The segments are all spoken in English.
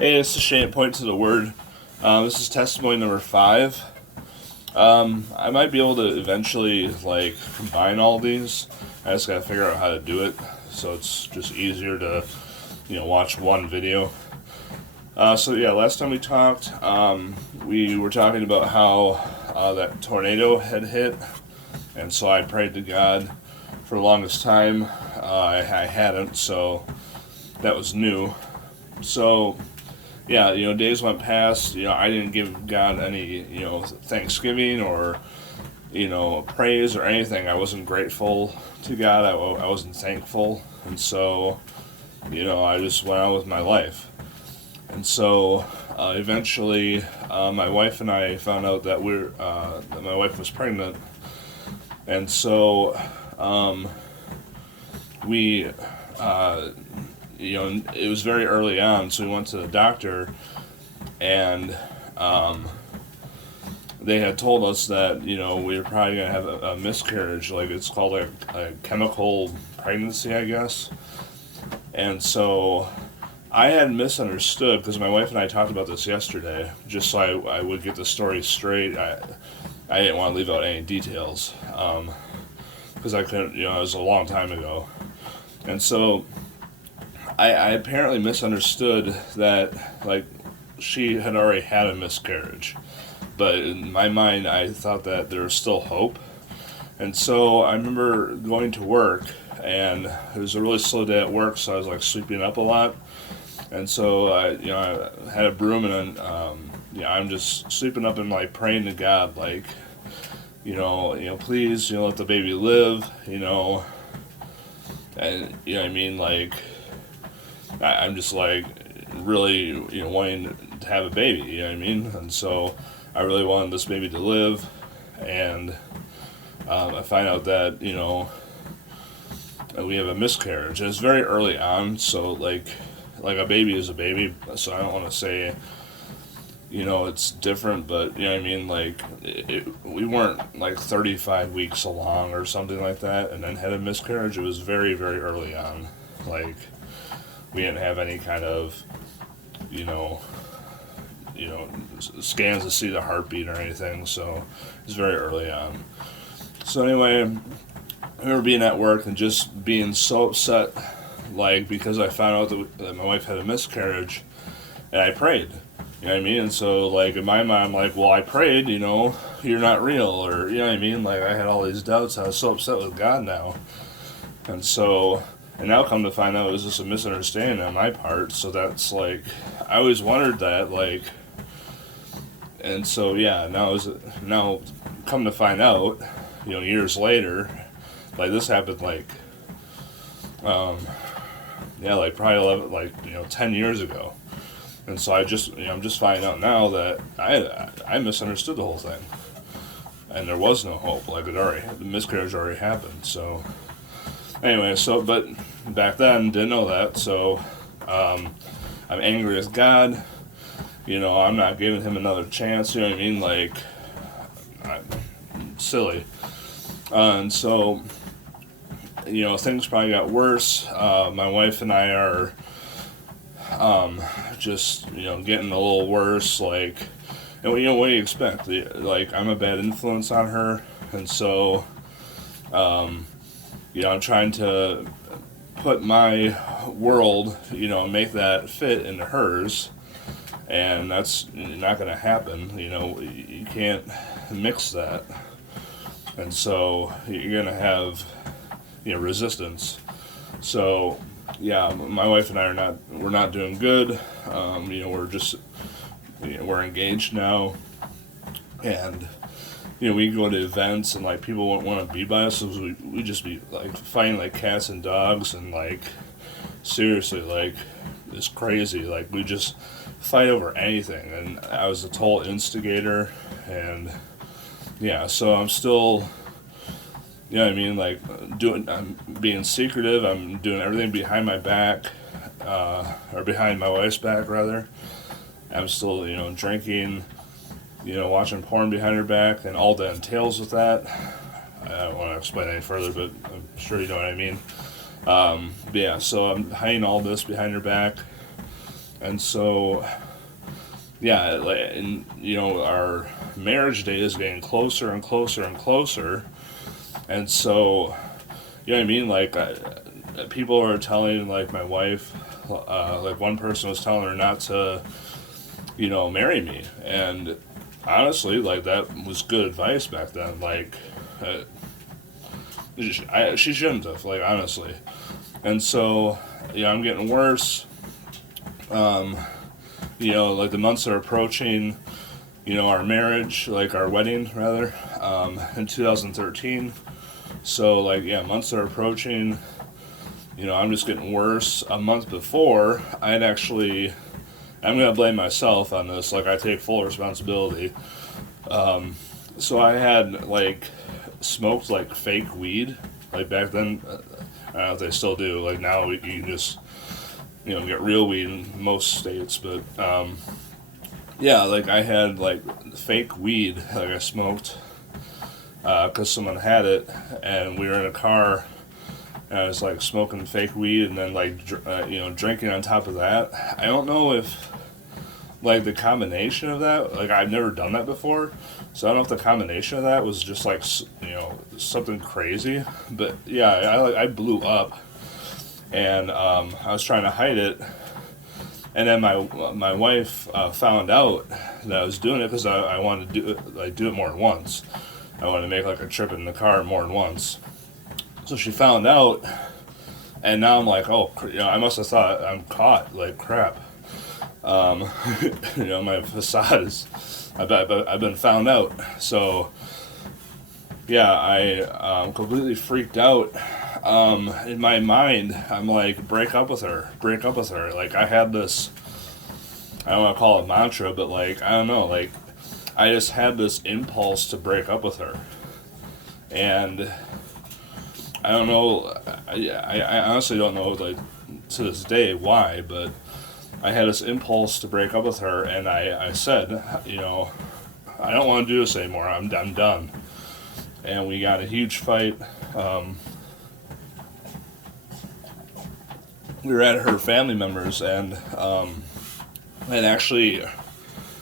Hey, this is Shane. Point to the word. This is testimony number 5. I might be able to eventually combine all these. I just gotta figure out how to do it, so it's just easier to watch one video. So yeah, last time we talked, we were talking about how that tornado had hit, and so I prayed to God for the longest time. I hadn't, so that was new. So yeah, days went past. I didn't give God any, thanksgiving or, praise or anything. I wasn't grateful to God. I wasn't thankful. And so, I just went on with my life. And so, eventually, my wife and I found out that that my wife was pregnant. And so, we, it was very early on, so we went to the doctor, and they had told us that, we were probably going to have a miscarriage, it's called a chemical pregnancy, I guess. And so I had misunderstood, because my wife and I talked about this yesterday, just so I would get the story straight. I didn't want to leave out any details, because I couldn't, it was a long time ago. And so I apparently misunderstood that, she had already had a miscarriage. But in my mind, I thought that there was still hope. And so I remember going to work, and it was a really slow day at work, so I was, sweeping up a lot. And so, I had a broom, and I'm just sweeping up and, praying to God, please, let the baby live, and, I'm just really wanting to have a baby, and so I really wanted this baby to live, and I find out that that we have a miscarriage. And it's very early on, so a baby is a baby, so I don't want to say it's different, but we weren't 35 weeks along or something like that and then had a miscarriage. It was very, very early on. We didn't have any kind of scans to see the heartbeat or anything, so it was very early on. So anyway, I remember being at work and just being so upset, because I found out that my wife had a miscarriage, and I prayed, and so, in my mind, I'm well, I prayed, you're not real, or, I had all these doubts. I was so upset with God now, and so, and now come to find out it was just a misunderstanding on my part, so that's, I always wondered that, and so, yeah, now come to find out, years later, this happened, probably 10 years ago. And so I'm just finding out now that I misunderstood the whole thing. And there was no hope, the miscarriage already happened, so. Anyway, but back then, didn't know that, so, I'm angry with God. I'm not giving him another chance, I'm silly. And so, things probably got worse. My wife and I are just, getting a little worse, and what do you expect? I'm a bad influence on her, and so, I'm trying to put my world, make that fit into hers, and that's not going to happen. You can't mix that, and so you're going to have resistance. So yeah, my wife and I we're not doing good. We're engaged now, and we go to events, and people won't want to be by us, so we just be fighting cats and dogs, and seriously, it's crazy. We just fight over anything, and I was the total instigator, and yeah, so I'm still, I'm being secretive, I'm doing everything behind my back, or behind my wife's back, rather. I'm still, drinking, watching porn behind her back, and all that entails with that. I don't want to explain any further, but I'm sure you know what I mean. But yeah, so I'm hiding all this behind her back, And so, yeah, and our marriage date is getting closer and closer and closer. And so, you know what I mean? Like, people are telling, like, my wife, like, one person was telling her not to, marry me. And honestly, like, that was good advice back then. Like, she shouldn't have, like, honestly. And so, I'm getting worse. Like, the months are approaching, our marriage, like, our wedding, rather, in 2013. So, like, yeah, months are approaching. I'm just getting worse. A month before, I'm going to blame myself on this. Like, I take full responsibility. So I had, like, smoked, like, fake weed. Like, back then, I don't know if they still do. Like, now you can just, get real weed in most states. But, yeah, like, I had, like, fake weed. Like, I smoked because someone had it. And we were in a car. And I was, like, smoking fake weed and then, like, drinking on top of that. I don't know if, like, the combination of that, like, I've never done that before. So I don't know if the combination of that was just, like, something crazy. But, yeah, I blew up. And I was trying to hide it. And then my wife found out that I was doing it because I wanted to do it more than once. I wanted to make, like, a trip in the car more than once. So she found out, and now I'm like, oh, I must have thought I'm caught, like, crap. My facade is, I've been found out. So, yeah, I completely freaked out. In my mind, I'm like, break up with her. Like, I had this, I don't want to call it mantra, but, like, I don't know, like, I just had this impulse to break up with her. And I don't know, I honestly don't know, like, to this day why, but I had this impulse to break up with her, and I said, I don't want to do this anymore, I'm done. And we got a huge fight. We were at her family members, and I'd actually,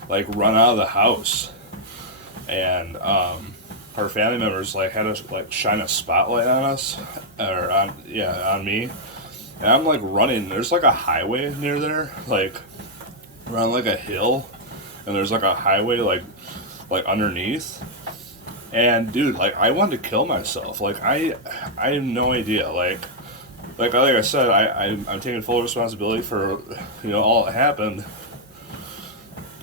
like, run out of the house, and her family members, like, had to, like, shine a spotlight on us, or on me, and I'm, like, running. There's, like, a highway near there, like, we're on, like, a hill, and there's, like, a highway, like underneath, and, dude, like, I wanted to kill myself. Like, I have no idea, like I said, I'm taking full responsibility for, all that happened.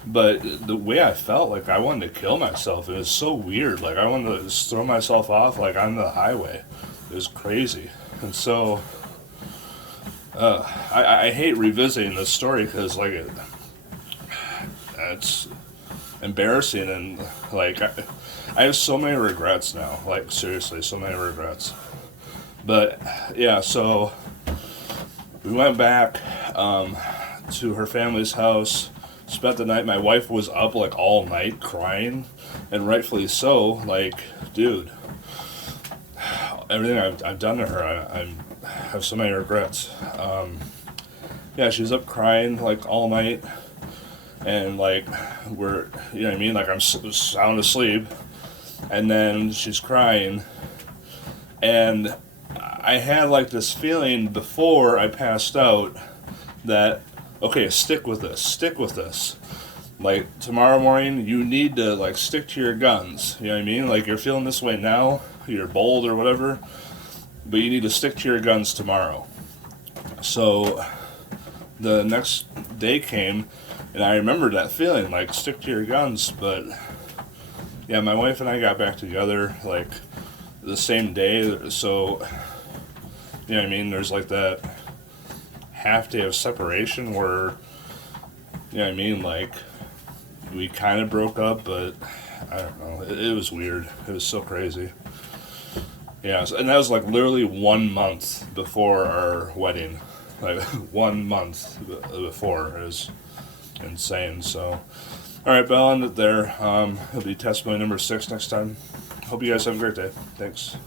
But the way I felt, like, I wanted to kill myself. It was so weird. Like, I wanted to just throw myself off, like, on the highway. It was crazy. And so, I hate revisiting this story because, like, it's embarrassing. And, like, I have so many regrets now. Like, seriously, so many regrets. But, yeah, so we went back to her family's house, spent the night. My wife was up, like, all night crying, and rightfully so. Like, dude, everything I've done to her, I have so many regrets. Yeah, she was up crying, like, all night, and, like, we're, you know what I mean? Like, I'm sound asleep, and then she's crying, and I had, like, this feeling before I passed out that, okay, stick with this. Like, tomorrow morning, you need to, like, stick to your guns. You know what I mean? Like, you're feeling this way now, you're bold or whatever, but you need to stick to your guns tomorrow. So, the next day came, and I remembered that feeling, like, stick to your guns, but, yeah, my wife and I got back together, like, the same day, so, you know what I mean? There's, like, that half day of separation where, you know what I mean, like, we kind of broke up, but I don't know, it was weird. It was so crazy. Yeah, and that was, like, literally 1 month before our wedding. Like, 1 month before. It was insane. So, alright, but I'll end it there. It'll be testimony number 6 next time. Hope you guys have a great day. Thanks.